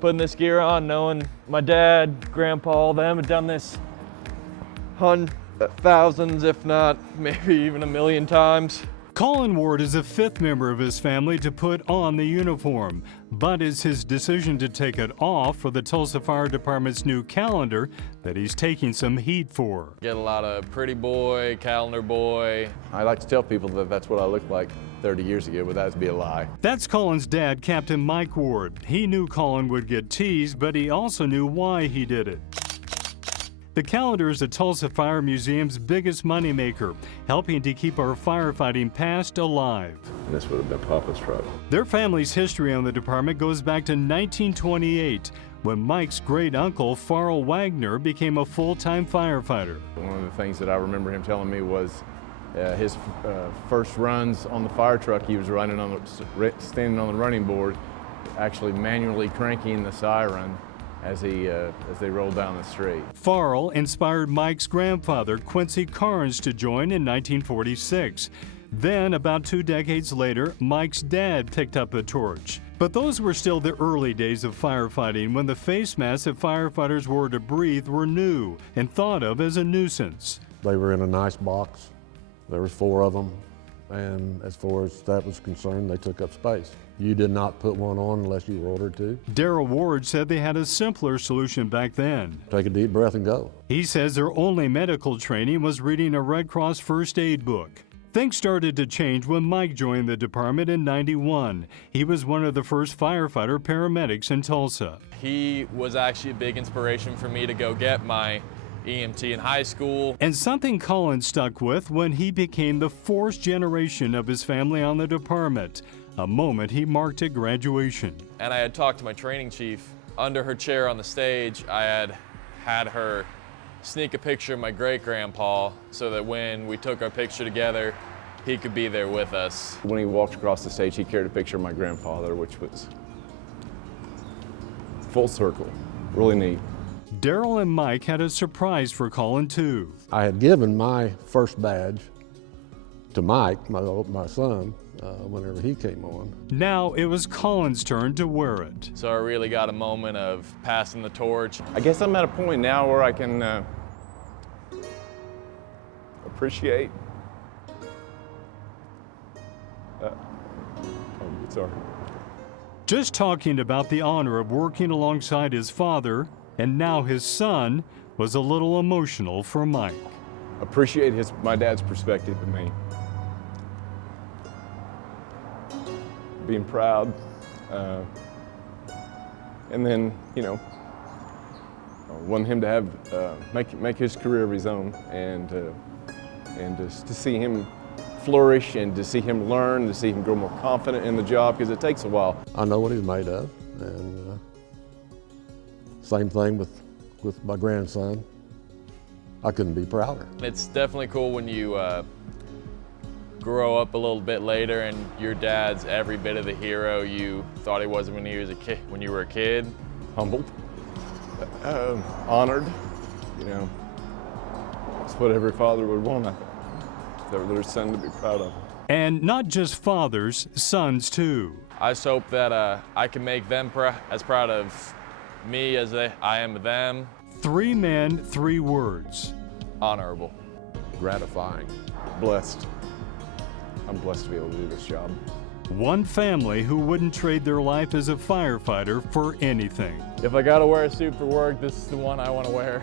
putting this gear on, knowing my dad, grandpa, all them had done this thousands, if not maybe even a million times. Colin Ward is the fifth member of his family to put on the uniform, but it's his decision to take it off for the Tulsa Fire Department's new calendar that he's taking some heat for. Get a lot of pretty boy, calendar boy. I like to tell people that that's what I looked like 30 years ago, but that'd be a lie. That's Colin's dad, Captain Mike Ward. He knew Colin would get teased, but he also knew why he did it. The calendar is the Tulsa Fire Museum's biggest moneymaker, helping to keep our firefighting past alive. And this would have been Papa's truck. Their family's history on the department goes back to 1928, when Mike's great-uncle, Farrell Wagner, became a full-time firefighter. One of the things that I remember him telling me was his first runs on the fire truck, he was standing on the running board, actually manually cranking the siren as they rolled down the street. Farrell inspired Mike's grandfather, Quincy Carnes, to join in 1946. Then, about 2 decades later, Mike's dad picked up the torch. But those were still the early days of firefighting, when the face masks that firefighters wore to breathe were new and thought of as a nuisance. They were in a nice box. There was 4 of them, and as far as that was concerned, they took up space. You did not put one on unless you were ordered to. Darrell Ward said they had a simpler solution back then. Take a deep breath and go. He says their only medical training was reading a Red Cross first aid book. Things started to change when Mike joined the department in '91. He was one of the first firefighter paramedics in Tulsa. He was actually a big inspiration for me to go get my EMT in high school. And something Colin stuck with when he became the 4th generation of his family on the department, a moment he marked at graduation. And I had talked to my training chief. Under her chair on the stage, I had her sneak a picture of my great-grandpa so that when we took our picture together, he could be there with us. When he walked across the stage, he carried a picture of my grandfather, which was full circle, really neat. Darrell and Mike had a surprise for Colin, too. I had given my first badge to Mike, my son, whenever he came on. Now it was Colin's turn to wear it. So I really got a moment of passing the torch. I guess I'm at a point now where I can appreciate. Sorry. Just talking about the honor of working alongside his father and now his son was a little emotional for Mike. Appreciate my dad's perspective of me. Being proud, and then want him to have make his career of his own, and just to see him flourish and to see him learn, to see him grow more confident in the job, because it takes a while. I know what he's made of, and same thing with my grandson. I couldn't be prouder. It's definitely cool when you grow up a little bit later and your dad's every bit of the hero you thought he was when you were a kid. Humbled, honored, it's what every father would want, I think, their son to be proud of. And not just fathers, sons too. I just hope that I can make them as proud of me as I am of them. 3 men, 3 words. Honorable. Gratifying. Blessed. I'm blessed to be able to do this job. One family who wouldn't trade their life as a firefighter for anything. If I gotta wear a suit for work, this is the one I want to wear.